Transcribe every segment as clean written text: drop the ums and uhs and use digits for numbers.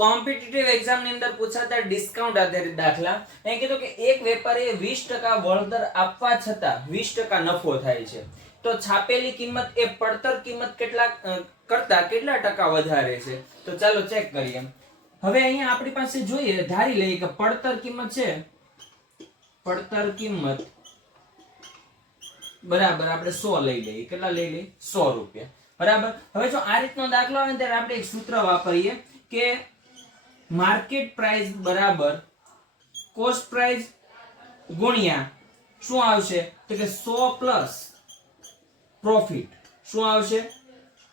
Competitive exam ની અંદર પૂછાતા discount આધારિત દાખલા એ કીધું કે એક વેપારીએ 20% વળતર આપવા છતાં 20% નફો થાય છે, તો છાપેલી કિંમત એ પડતર કિંમત કરતા કેટલા ટકા વધારે છે? તો ચાલો ચેક કરીએ. હવે અહીંયા આપણી પાસે જોઈએ, ધારી લઈએ કે પડતર કિંમત છે, પડતર કિંમત બરાબર આપણે 100 લઈ લઈએ. કેટલા લઈ લઈએ? 100 રૂપિયા. બરાબર. હવે જો આ રીતનો દાખલો આવે ત્યારે આપણે એક સૂત્ર વાપરીએ કે માર્કેટ પ્રાઇસ બરાબર કોસ્ટ પ્રાઇસ ગુણ્યા શું આવશે? તો કે 100 પ્લસ પ્રોફિટ. શું આવશે?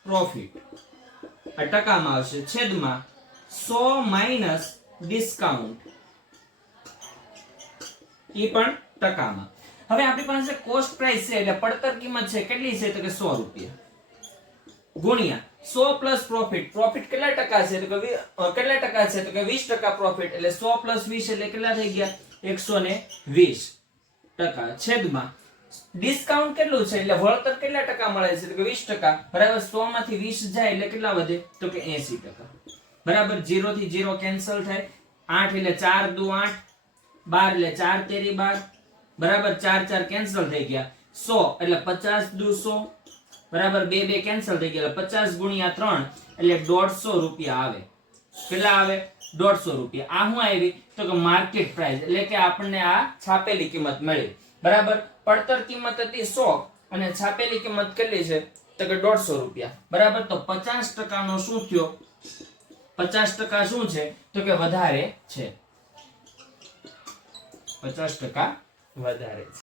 પ્રોફિટ. આ ટકામાં આવશે, છેદમાં 100 માઈનસ ડિસ્કાઉન્ટ, ઈ પણ ટકામાં. હવે આપણી પાસે કોસ્ટ પ્રાઇસ છે એટલે પડતર કિંમત છે, કેટલી છે? તો કે 100 રૂપિયા ગુણ્યા 100 પ્લસ પ્રોફિટ. પ્રોફિટ કેટલા ટકા છે? તો કે કેટલા ટકા છે? તો કે 20% પ્રોફિટ, એટલે 100 પ્લસ 20 એટલે કેટલા થઈ ગયા? 120%. છેદમાં ડિસ્કાઉન્ટ કેટલું છે એટલે વળતર કેટલા ટકા મળે છે? તો કે 20%. બરાબર. 100 માંથી 20 જાય એટલે કેટલા વધે? તો કે 80%. બરાબર. 0 થી 0 કેન્સલ થાય. 8 એટલે 4 દુ 8, 12 એટલે 4 તેરી 12. બરાબર. 4 4 કેન્સલ થઈ ગયા. 100 એટલે 50 દુ 100. બરાબર. 2 2 કેન્સલ થઈ ગયા. 50 ગુણ્યા 3 એટલે 150 રૂપિયા આવે. કેટલા આવે? 150 રૂપિયા. આ શું આવી? તો કે માર્કેટ પ્રાઇસ, એટલે કે આપણને આ છાપેલી કિંમત મળી. બરાબર. પડતર કિંમત હતી 100 અને છાપેલી કિંમત કેટલી છે? તો કે 150 રૂપિયા. બરાબર. તો 50% નો શું થયો? 50% શું છે? તો કે વધારે છે. 50% વધારે છે.